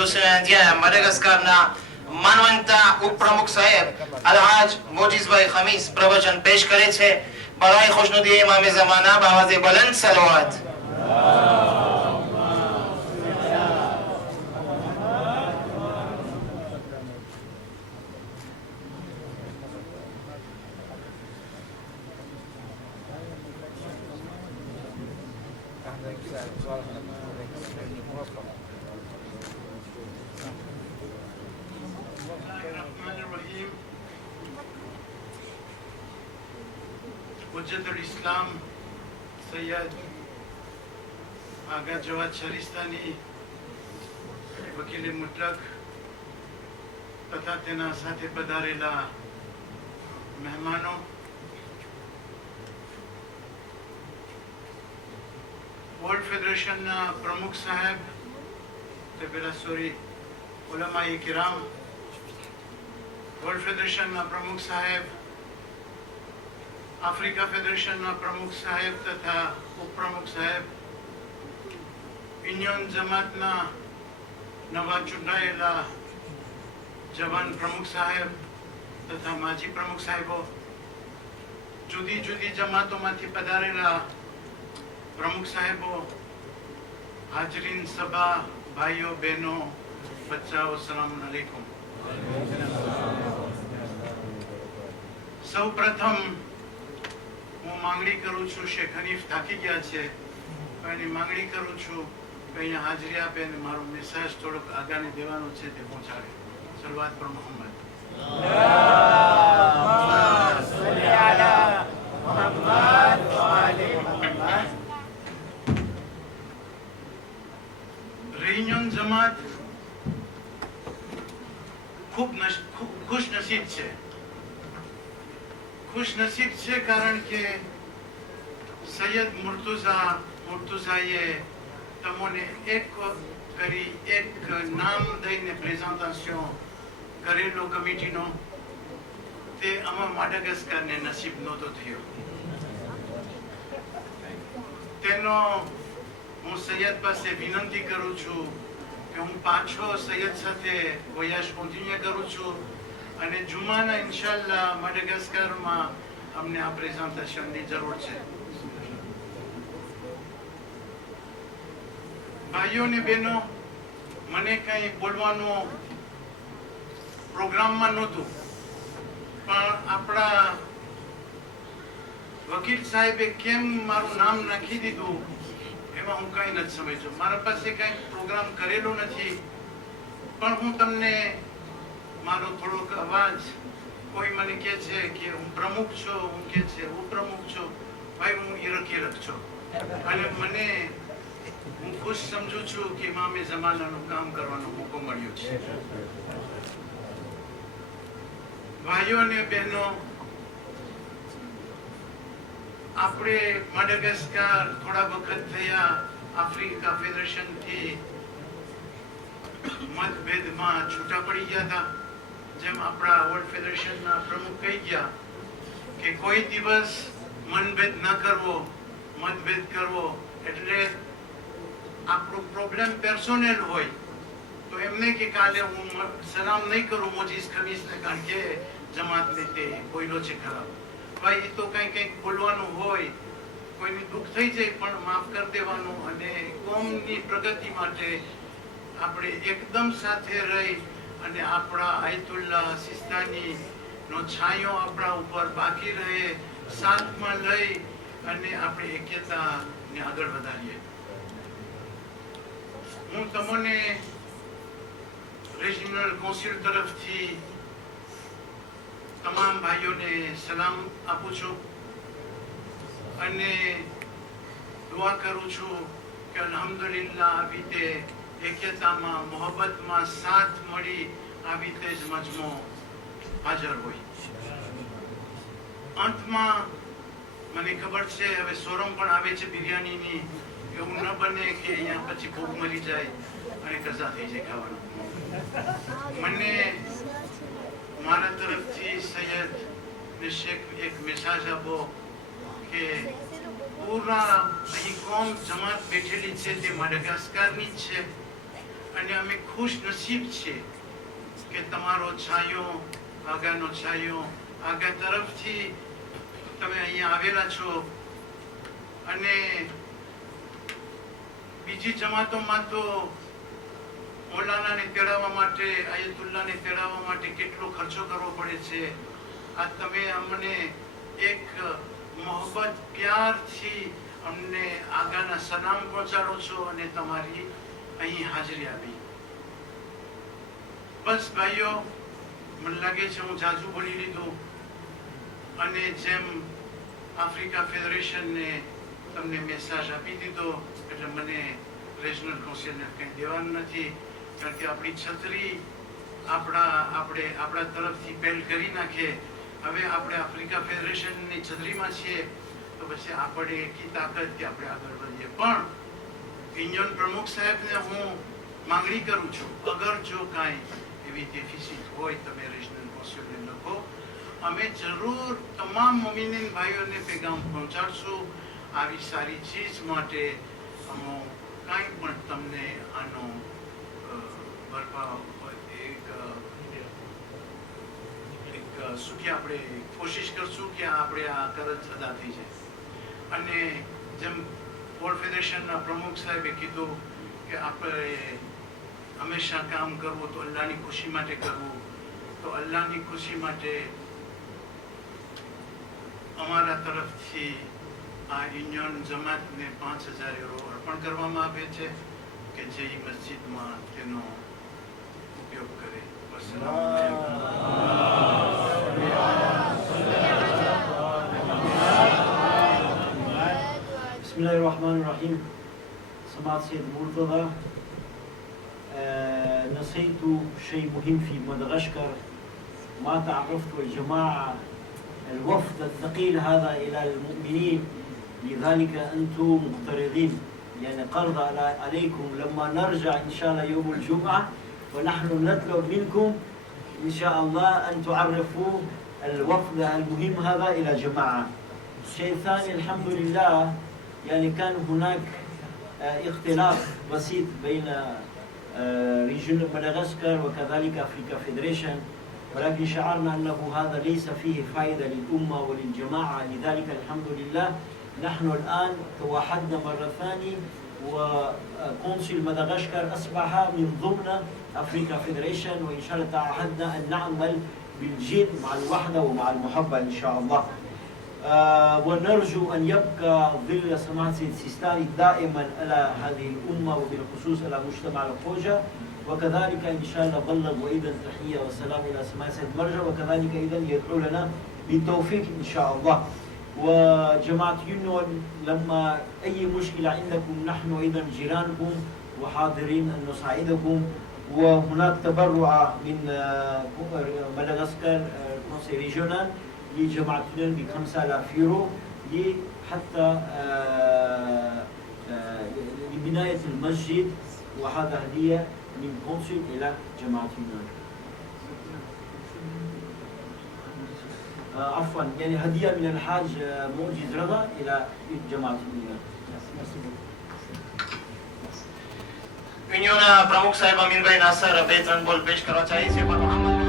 révolutionnaire indien Madagascar માનવંતા ઉપપ્રમુખ સાહેબ અલહાજ મોજીઝભાઈ ખમીસ પ્રવચન પેશ કરે છે. બરાય ખુશનુદી ઇમામ ઝમાના બાવાઝે બલંદ સલવાત. हुज्जतुल इस्लाम सैयद आगा जवाद शरिस्तानी वकील मुतलक तथा तेना साथे पधारेला મહેમાનો, વર્લ્ડ ફેડરેશનના પ્રમુખ સાહેબ, તે પેલા સોરી ઉલમાએ કિરામ, વર્લ્ડ ફેડરેશનના પ્રમુખ સાહેબ, आफ्रिका फेडरेशन प्रमुख साहेब तथा उपप्रमुख साहेब, यूनियन जमात नवा चूंटायेला जवान प्रमुख साहेब तथा माजी प्रमुख साहेबो, जुदी जुदी जमातों में पधारेला प्रमुख साहेबो, हाजरीन सभा, भाइयों बहनों, बच्चाओ, सलाम अलैकुम. सौ प्रथम હું માંગણી કરું છું, શેખ હનીફ થાકી ગયા છે, એની માંગણી કરું છું કે અહીંયા હાજરી આપે અને મારો મેસેજ થોડોક આગાને દેવાનો છે તે પહોંચાડે. સલવાત પર મોહમ્મદ. રેયુનિયન જમાત ખૂબ ખુશ નસીબ છે. खुश नसीब से कारण के सैयद मुर्तुजाए तमोने एक करी एक नाम दईने प्रेजेंटेशन करेलो कमिटी नो ते अमा माडागास्कर ने नसीब नहोतो थयो. तेनो હું સૈયદ પાસે વિનંતી કરું છું કે હું પાછો સૈયદ સાથે વયાસ કોન્ટિન્યુ કરું છું અને જુમાના ઇન્શાલ્લાહ માડાગાસ્કરમાં અમને આ પ્રેઝન્ટેશનની જરૂર છે. ભાઈઓ ને બહેનો, મને કંઈ બોલવાનું પ્રોગ્રામમાં નહોતું, પણ આપણા વકીલ સાહેબે કેમ મારું નામ નાખી દીધું એમાં હું કંઈ નથી સમજ્યો. મારા પાસે કંઈ પ્રોગ્રામ કરેલો નથી, પણ હું તમને મારો થોડોક અવાજ, કોઈ મને કહે છે કે હું પ્રમુખ છો, હું કહે છે ઉપપ્રમુખ છો, ભાઈ હું ઇરક છો અને મને હું ખુશ સમજુ છું કે ઇમામે ઝમાનાનું કામ કરવાનો મોકો મળ્યો છે. ભાઈઓ અને બહેનો, આપણે માડાગાસ્કર થોડા વખત થયા આફ્રિકા ફેડરેશનથી મતભેદમાં છૂટા પડી ગયા હતા. જેમ આપણા વર્લ્ડ ફેડરેશનના પ્રમુખ કહી ગયા કે કોઈ દિવસ મનભેદ ન કરવો, મતભેદ કરવો એટલે આપણો પ્રોબ્લેમ પર્સનલ હોય તો એમને કે કાલે હું સલામ નહીં કરું મોજીઝ ખમીસને કારણ કે જમાતને તે બોલ્યો છે ખરાબ. ભાઈ એ તો કંઈક બોલવાનું હોય, કોઈની દુઃખ થઈ જાય પણ માફ કરી દેવાનું અને કોમની પ્રગતિ માટે આપણે એકદમ સાથે રહી અને આપણા આયતુલ્લાહ સિસ્તાની નો છાંયો આપણા ઉપર બાકી રહે, સાથમાં લઈ અને આપણે એકતાને આગળ વધારીએ. હું તમને રિજનલ કાઉન્સિલ તરફથી તમામ ભાઈઓને સલામ આપું છું અને દુઆ કરું છું કે અલ્હમ્દુલિલ્લાહ આવી રીતે એકતામાં, મોહબ્બતમાં સાથ મળી આવી રીતે જ મજમો હાજર હોય. અંતમાં મને ખબર છે હવે સોરમ પણ આવે છે બિરયાનીની, એવું ન બને કે અહીંયા પછી ભૂખ મરી જાય અને કઝા થઈ જાય ખાવાનું. મને મારા તરફથી સૈયદ ને શેખ એક મેસેજ આપો કે પૂરા અહીં કોમ જમાત બેઠેલી છે તે માડાગાસ્કરની જ છે અને અમે ખુશ નસીબ છીએ કે તમારો છાંયો, આગાનો છાંયો, આગા તરફથી તમે અહીંયા આવેલા છો. અને બીજી જમાતોમાં તો મૌલાનાને તેડાવવા માટે, આયતુલ્લાહને તેડાવવા માટે કેટલો ખર્ચો કરવો પડે છે. આ તમે અમને એક મોહબ્બત, પ્યારથી અમને આગાના સલામ પહોંચાડો છો અને તમારી અહીં હાજરી આપી. બસ ભાઈઓ, મને લાગે છે હું જાજુ બોલી લીધું. અને જેમ આફ્રિકા ફેડરેશનને તમને મેસેજ આપી દીધો એટલે મને રિજનલ કાઉન્સિલને કંઈ દેવાનું નથી, કારણ કે આપણી છત્રી આપણા તરફથી પહેલ કરી નાખે. હવે આપણે આફ્રિકા ફેડરેશનની છત્રીમાં છીએ તો પછી આપણે એટલી તાકાત કે આપણે આગળ વધીએ. પણ યુનિયન પ્રમુખ સાહેબને હું માંગણી કરું છું, અગર જો કાંઈ એવી ડેફિસિટ હોય તમે રિજનલ કાઉન્સિલને લખો. અમે જરૂર તમામ મોમિનીન ભાઈઓને પેગામ પહોંચાડશું. આવી સારી ચીજ માટે અમે કાંઈ પણ તમને આનો સુખી આપણે કોશિશ કરશું કે આપણે આ કરજ અદા થઈ જાય. અને જેમ વર્લ્ડ ફેડરેશનના પ્રમુખ સાહેબે કીધું કે આપણે હંમેશા કામ કરવું તો અલ્લાહની ખુશી માટે કરવું. તો અલ્લાહની ખુશી માટે અમારા તરફથી આ યુનિયન જમાતને 5000 યુરો અર્પણ કરવામાં આવે છે કે જે મસ્જિદમાં તેનો ઉપયોગ કરે. Bismillahirrahmanirrahim. سمعت سيد مرتضى، نسيت شيء مهم في مدغشقر، ما تعرفت الجماعة الوفد الثقيل هذا إلى المؤمنين، لذلك أنتم مقترضين، يعني قرض عليكم لما نرجع إن شاء الله يوم الجمعة، ونحن نطلب منكم إن شاء الله أن تعرفوا الوفد المهم هذا إلى جماعة. الشيء الثاني الحمد لله يعني كان هناك اختلاف بسيط بين ريجن مدغشقر وكذلك أفريكا فيدريشن، ولكن شعرنا أنه هذا ليس فيه فائدة للأمة وللجماعة. لذلك الحمد لله نحن الآن توحدنا مرة ثانية، وقنصل مدغشقر أصبح من ضمن أفريكا فيدريشن، وإن شاء الله تعهدنا أن نعمل بالجد مع الوحدة ومع المحبة إن شاء الله. ونرجو أن يبقى ظل سماحة سيد سيستاني دائما على هذه الأمة وبالخصوص على مجتمع الخوجة، وكذلك إن شاء الله بلغ وإذا تحية والسلام إلى سماحة سيد مرجع، وكذلك إذا يدعو لنا بالتوفيق إن شاء الله. وجماعة يونيون لما أي مشكلة عندكم نحن أيضا جيرانكم وحاضرين أن نساعدكم. وهناك تبرع من مدغشقر كونسي ريجونال لجماعة يونيون ب5000 يورو حتى لبناية المسجد، وهذا هدية من قنصل إلى جماعة يونيون. عفوا يعني هدية من الحاج معجز رضا إلى جماعة يونيون. યુનિયનના પ્રમુખ સાહેબ અમીનભાઈ નાસર બે ત્રણ બોલ પેશ કરવા ચાહીએ છીએ.